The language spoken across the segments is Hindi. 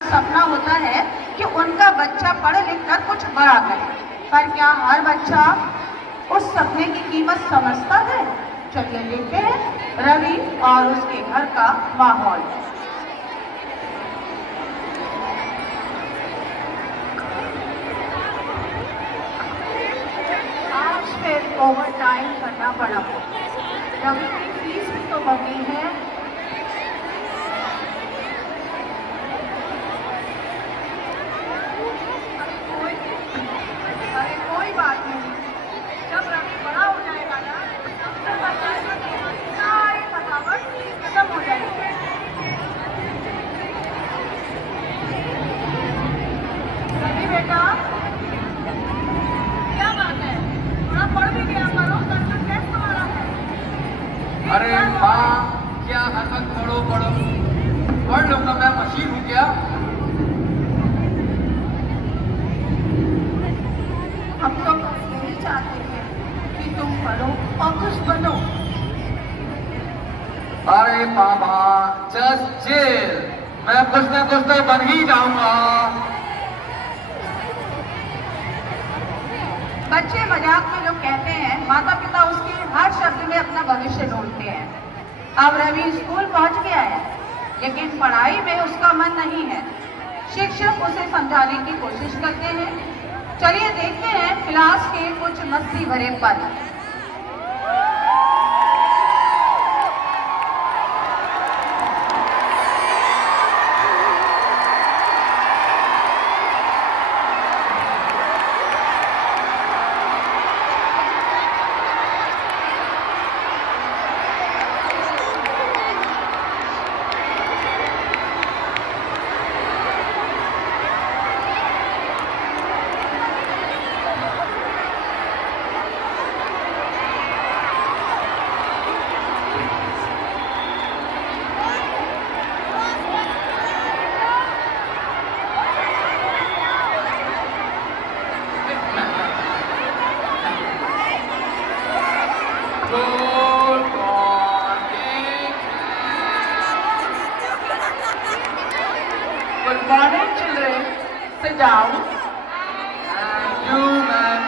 सपना होता है कि उनका बच्चा पढ़ लिख कर कुछ बड़ा करे, पर क्या हर बच्चा उस सपने की कीमत समझता है? चलिए देखते हैं रवि और उसके घर का माहौल। आज फिर ओवर टाइम करना पड़ा। रवि की फीस भी तो भरनी है। अरे कोई बात नहीं, जब रवि बड़ा हो जाएगा ना तब बन जाएगा तो सारी थकावट खत्म हो जाएगी। रवि बेटा, क्या बात है? थोड़ा पढ़ भी गया करो, कल का टेस्ट तुम्हारा है। अरे माँ, क्या हर वक्त पढ़ो पढ़ो? पढ़ लूंगा, मैं मशीन हूँ क्या? हम तो बस यही चाहते हैं कि तुम पढ़ो और कुछ बनो। अरे बाबा, जस्ट चिल, मैं कुछ ना कुछ तो बन ही जाऊंगा। बच्चे मजाक में जो कहते हैं, माता पिता उसके हर शब्द में अपना भविष्य ढूंढते हैं। अब रवि स्कूल पहुंच गया है, लेकिन पढ़ाई में उसका मन नहीं है। शिक्षक उसे समझाने की कोशिश करते हैं। चलिए देखते हैं क्लास के कुछ मस्ती भरे पल। Good morning. Good morning children, sit down. Thank you, ma'am.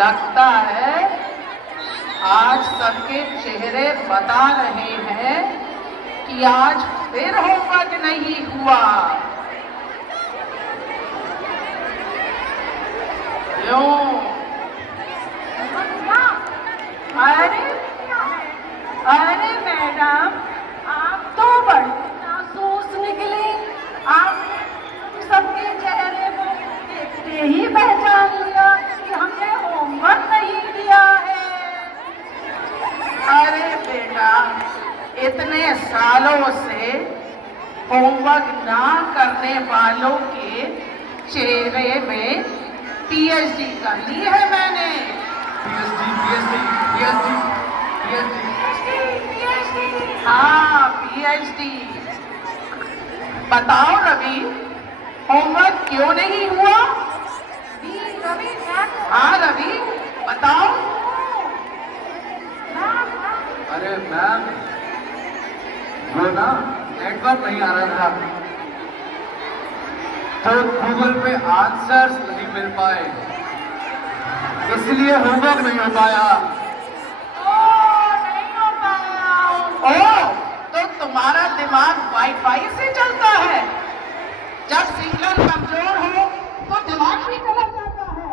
लगता है आज सबके चेहरे बता रहे हैं कि आज फिर होमवर्क नहीं हुआ। क्यों? अरे अरे मैडम, आप तो बड़ी जासूस निकली। आप सबके चेहरे को देखते ही पहचान लिया कि हमने होमवर्क नहीं किया है। अरे बेटा, इतने सालों से होमवर्क ना करने वालों के चेहरे में पीएचडी कर ली है मैंने। PhD. हाँ, पीएचडी। बताओ रवि, होमवर्क क्यों नहीं हुआ? हाँ रवि, बताओ। अरे मैम, वो ना नेटवर्क नहीं आ रहा था, तो गूगल पे आंसर्स नहीं मिल पाए, इसलिए होमवर्क नहीं हो पाया। नहीं हो पाया। ओ, तो तुम्हारा दिमाग वाईफाई से चलता है। जब सिग्नल कमजोर हो तो दिमाग भी चला जाता है।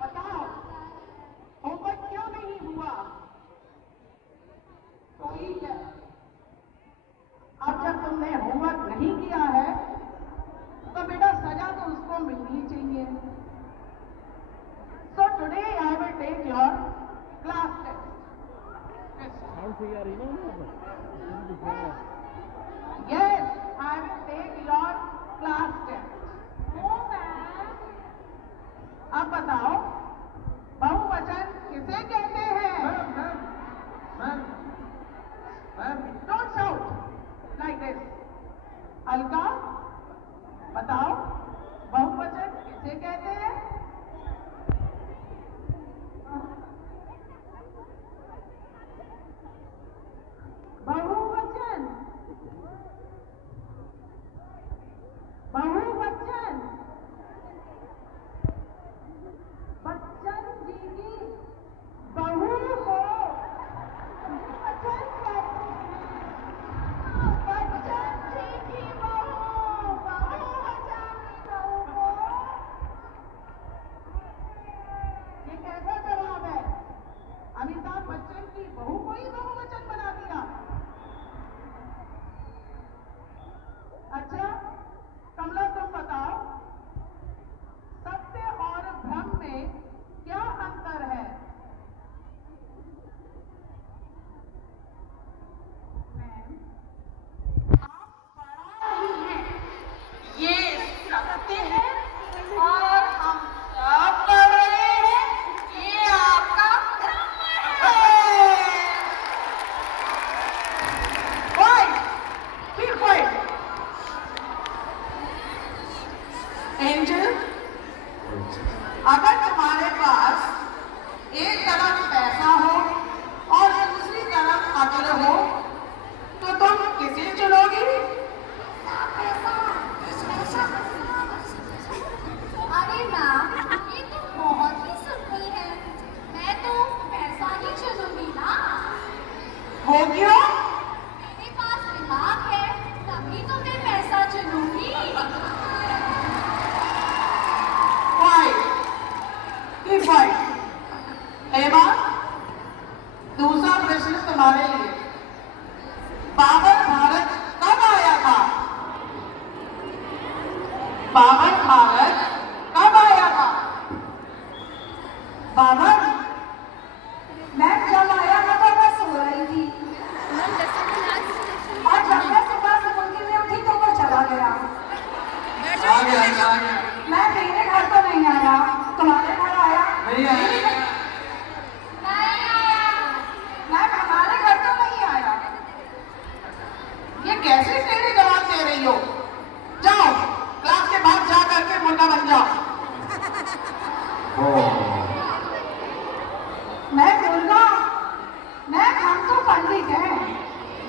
बताओ, होमवर्क क्यों नहीं हुआ? ठीक है, अब जब तुमने होमवर्क नहीं किया है तो बेटा सजा तो उसको मिलनी चाहिए। So today I will take your class test. Yes, I will take your class test. अब बताओ, बहुवचन किसे कहते हैं? Don't shout like this. Alka, बताओ, बहुवचन किसे कहते हैं? बहु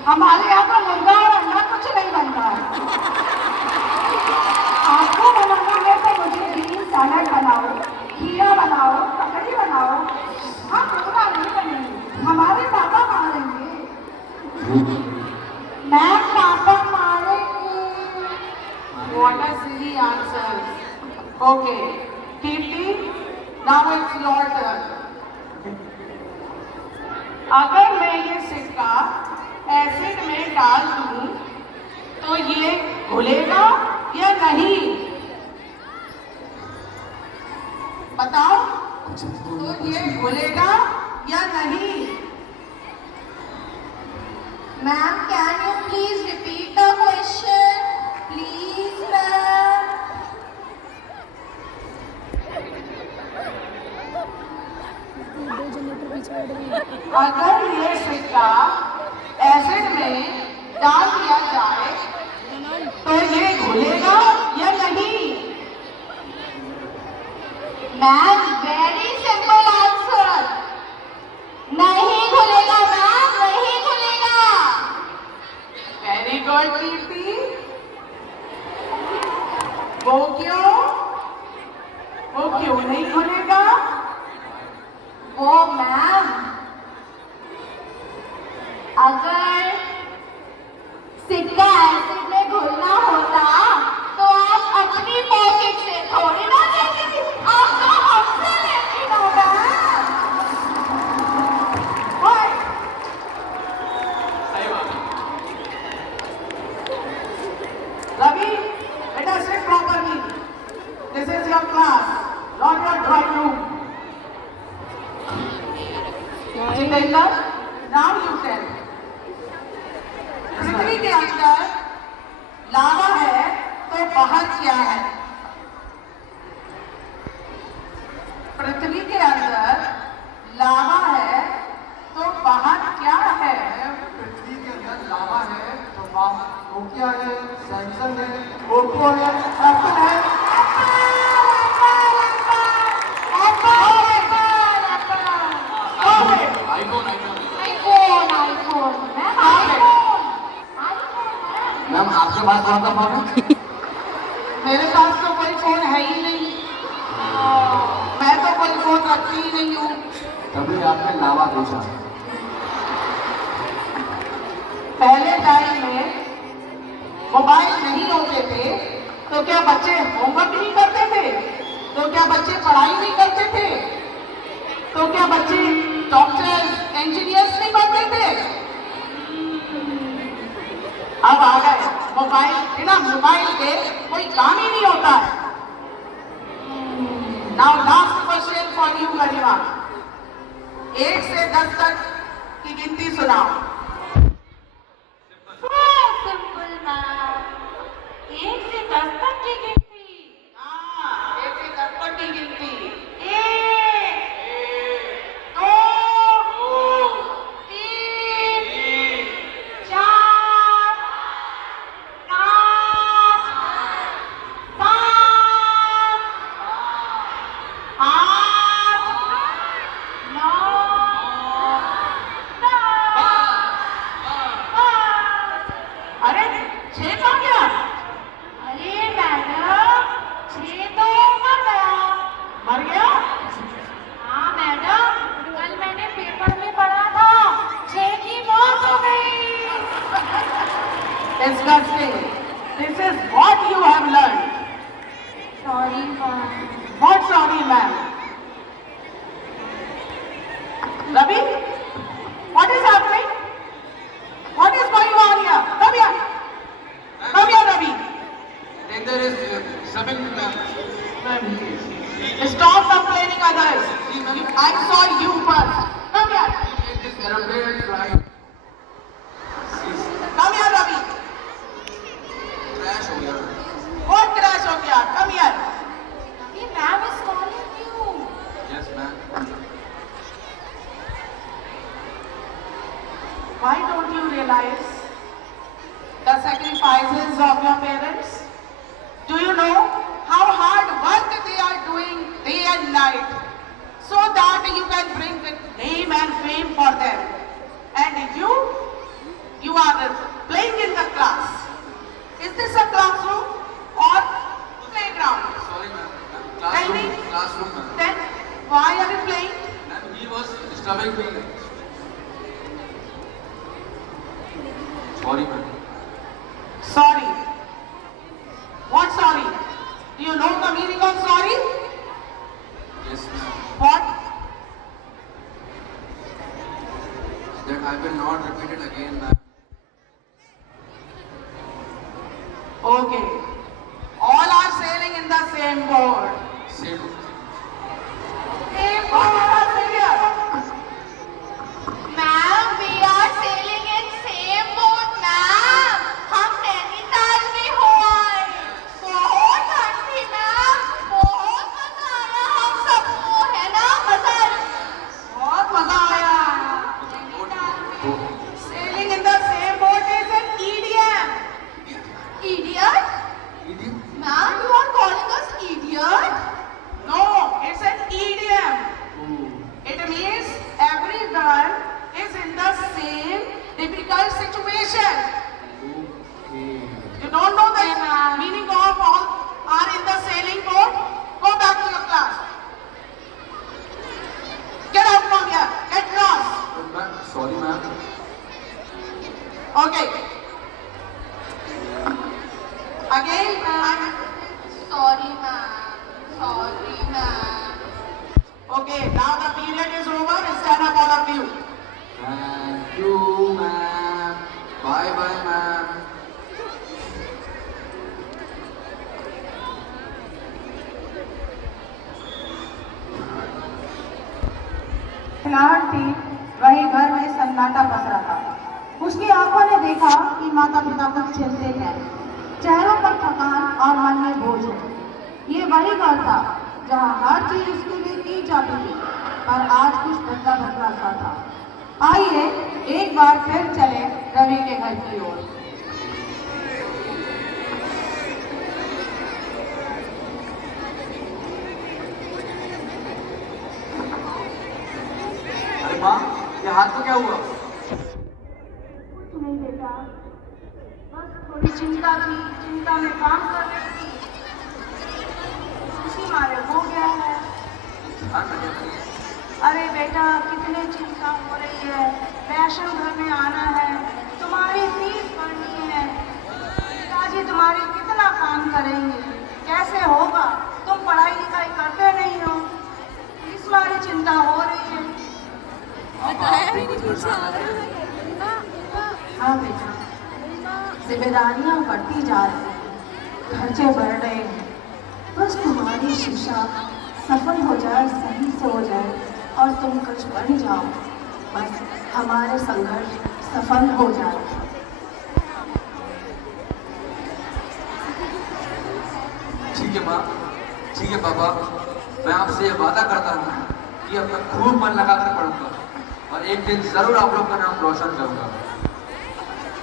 हमारे यहाँ तो मुर्गा और अंडा कुछ नहीं बनता है। आपको बनाना है तो मुझे ग्रीन सैलड बनाओ, खीरा बनाओ, ककड़ी बनाओ। हाँ, मुर्गा नहीं बनेंगे, हमारे पापा मारेंगे। मैं पापा मारेंगे। What a silly answer. Okay, Kirti, now it's your turn. अगर मैं ये सिक्का एसिड में डाल दूं तो ये घुलेगा या नहीं? बताओ, तो ये घुलेगा या नहीं? Ma'am, can you please repeat the question? Please, ma'am. अगर ये सिक्का एसिड में डाल दिया जाए तो ये घुलेगा या नहीं? Ma'am, very simple answer. नहीं घुलेगा मैम, नहीं घुलेगा। वेरी गुड कीर्ति। वो क्यों? वो क्यों नहीं घुलेगा? वो मैम, अगर सिक्का एसिड में घुलना होता तो आप अपनी पॉकेट से थोड़ी ना देती, आप तो हमसे लेती ना मैम। ओए, सही बात है। रवि, बेटा sit properly. This is your class, not your drawing room. Jitendra, now you tell. पृथ्वी के अंदर लावा है तो बाहर क्या है? पृथ्वी के अंदर लावा है तो बाहर क्या है? पृथ्वी के अंदर लावा है तो बाहर नोकिया है, सैमसंग है, ओप्पो है, एप्पल है। आईफोन मैम आपके पास कौन सा फोन है? मेरे पास तो कोई फोन है ही नहीं। मैं तो कोई फोन रखती ही नहीं हूँ। तभी आपने लावा पूछा। पहले टाइम में मोबाइल नहीं होते थे तो क्या बच्चे होमवर्क नहीं करते थे? तो क्या बच्चे पढ़ाई नहीं करते थे? तो क्या बच्चे डॉक्टर्स, इंजीनियर्स नहीं बनते थे? अब आ गए मोबाइल, बिना मोबाइल के कोई काम ही नहीं होता है। Now last question for you Garima. 1 से 10 तक की गिनती सुनाओ। सिंपल मैम, 1 से 10 तक की गिनती। हाँ, 1 से 10 तक की गिनती। 1, 2, 3, 4, 5, 8, 9, 10। अरे 6 कहाँ गया? अरे मैडम, 6 तो मर गया। मर गया? हाँ मैडम, कल मैंने पेपर में पढ़ा था 6 की मौत हो गई। Disgusting. This is what you have learned. Sorry ma'am. What sorry, ma'am? Ravi, what is happening? What is going on here? Come here. Come here, Ravi. There is something. Stop complaining others. I saw you first. Come here. This aeroplane flying. Come here, Ravi. Crash हो गया। What crash हो गया? Come here. ये ma'am is calling you. Yes, ma'am. Why don't you realize the sacrifices of your parents? Do you know how hard work they are doing day and night so that you can bring name and fame for them? And You are playing in the class. Is this a classroom or playground? Sorry, ma'am. Tell me. Classroom, ma'am. Then why are you playing? Ma'am, he was disturbing me. Sorry, ma'am. Sorry. What sorry? Do you know the meaning of sorry? Yes, ma'am. What? That I will not repeat it again, ma'am. Okay. All are sailing in the same boat. Same. Same boat. Ma'am, we are sailing in same boat, ma'am. हम नैनीताल में हो आए। बहुत ठंड थी, मैम। बहुत मजा आया हम सबको, है ना? मजा आया। बहुत मजा आया। Sailing in the same boat is an idiom. Idiot? Idiot. Ma'am, you are calling us idiot? No, it's an idiom. Oh. It means everyone is in the same difficult situation. Okay. You don't know the meaning of all are in the sailing boat? Go back to your class. Get out from here. Get lost. But ma'am, sorry, ma'am. Okay. Again, Sorry, ma'am. Sorry, ma'am. okay, now the period is over. Stand up, all of you. Thank you, ma'am. Bye, bye, ma'am. खिलाहट थी, वही घर में सन्नाटा पसरा था। उसकी आंखों ने देखा कि माता पिता कुछ चिंतित हैं, चेहरों पर थकान और मन में बोझ है। ये वही घर था जहाँ हर चीज उसके लिए की जाती थी, पर आज कुछ बदला बदला सा था। आइए एक बार फिर चले रवि के घर की ओर। अरे माँ, ये हाथ को क्या हुआ? कुछ नहीं बेटा, बस थोड़ी चिंता थी, चिंता में काम कर रही थी, इसी मारे हो गया है। ध्यान रखिए। अरे बेटा, कितनी चिंता हो रही है, वैष्णव घर में आना है, तुम्हारी फीस भरनी है, पिताजी तुम्हारी कितना काम करेंगे, कैसे होगा? तुम पढ़ाई लिखाई करते नहीं हो, इस मारी चिंता हो रही है। हाँ बेटा, जिम्मेदारियां बढ़ती जा रही हैं, खर्चे बढ़ रहे हैं, बस तुम्हारी शिक्षा सफल हो जाए, सही से हो जाए और तुम कुछ बन जाओ, बस हमारे संघर्ष सफल हो जाए। ठीक है माँ, ठीक है पापा, मैं आपसे ये वादा करता हूँ कि अब मैं खूब मन लगाकर पढ़ूंगा और एक दिन जरूर आप लोग का नाम रोशन करूंगा।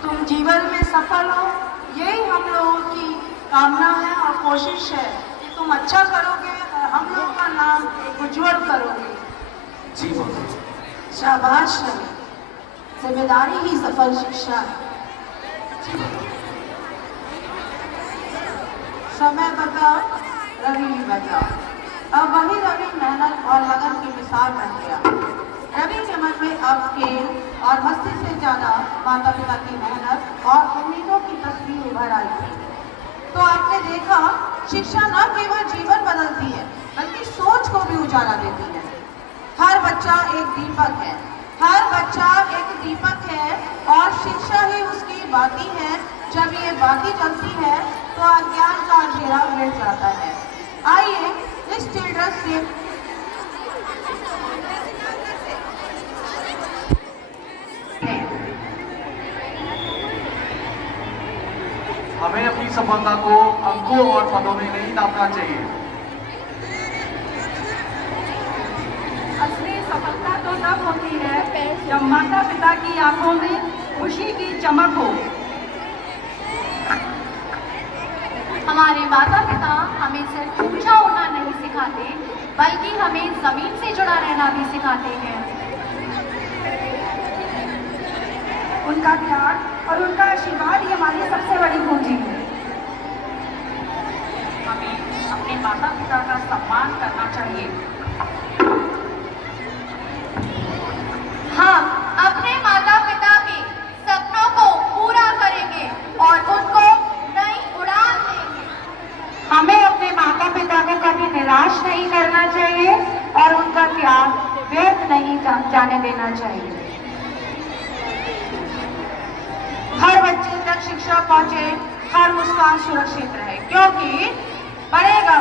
तुम जीवन में सफल हो, यही हम लोगों की कामना है और कोशिश है कि तुम अच्छा करोगे और हम लोगों का नाम उज्जवल करोगे। जी माँ। शाबाश रवि, जिम्मेदारी ही सफल शिक्षा है। जी माँ। समय बदला, रवि भी बदला। अब वही रवि मेहनत और लगन की मिसाल बन गया। रवि के मन में अब खेल और मस्ती से ज्यादा माता पिता की मेहनत और उम्मीदों की तस्वीर उभर आई थी। तो आपने देखा, शिक्षा न केवल जीवन बदलती है, बल्कि सोच को भी उजाला देती है। हर बच्चा एक दीपक है, हर बच्चा एक दीपक है और शिक्षा ही उसकी बाती है। जब ये बाती जलती है तो अज्ञान का अंधेरा मिट जाता है। आइए इस चिल्ड्रंस डे हमें अपनी सफलता को अंकों और पदों में नहीं नापना चाहिए। असली सफलता तो तब होती है जब माता पिता की आंखों में खुशी की चमक हो। हमारे माता पिता हमें सिर्फ ऊंचा उड़ना नहीं सिखाते, बल्कि हमें जमीन से जुड़ा रहना भी सिखाते हैं। उनका त्याग और उनका आशीर्वाद ही हमारी सबसे बड़ी पूंजी है। हमें अपने माता पिता का सम्मान करना चाहिए। हम अपने माता पिता के सपनों को पूरा करेंगे और उनको नई उड़ान देंगे। हमें अपने माता पिता को कभी निराश नहीं करना चाहिए और उनका त्याग व्यर्थ नहीं जाने देना चाहिए। हर बच्चे तक शिक्षा पहुंचे, हर मुस्कान सुरक्षित रहे, क्योंकि बढ़ेगा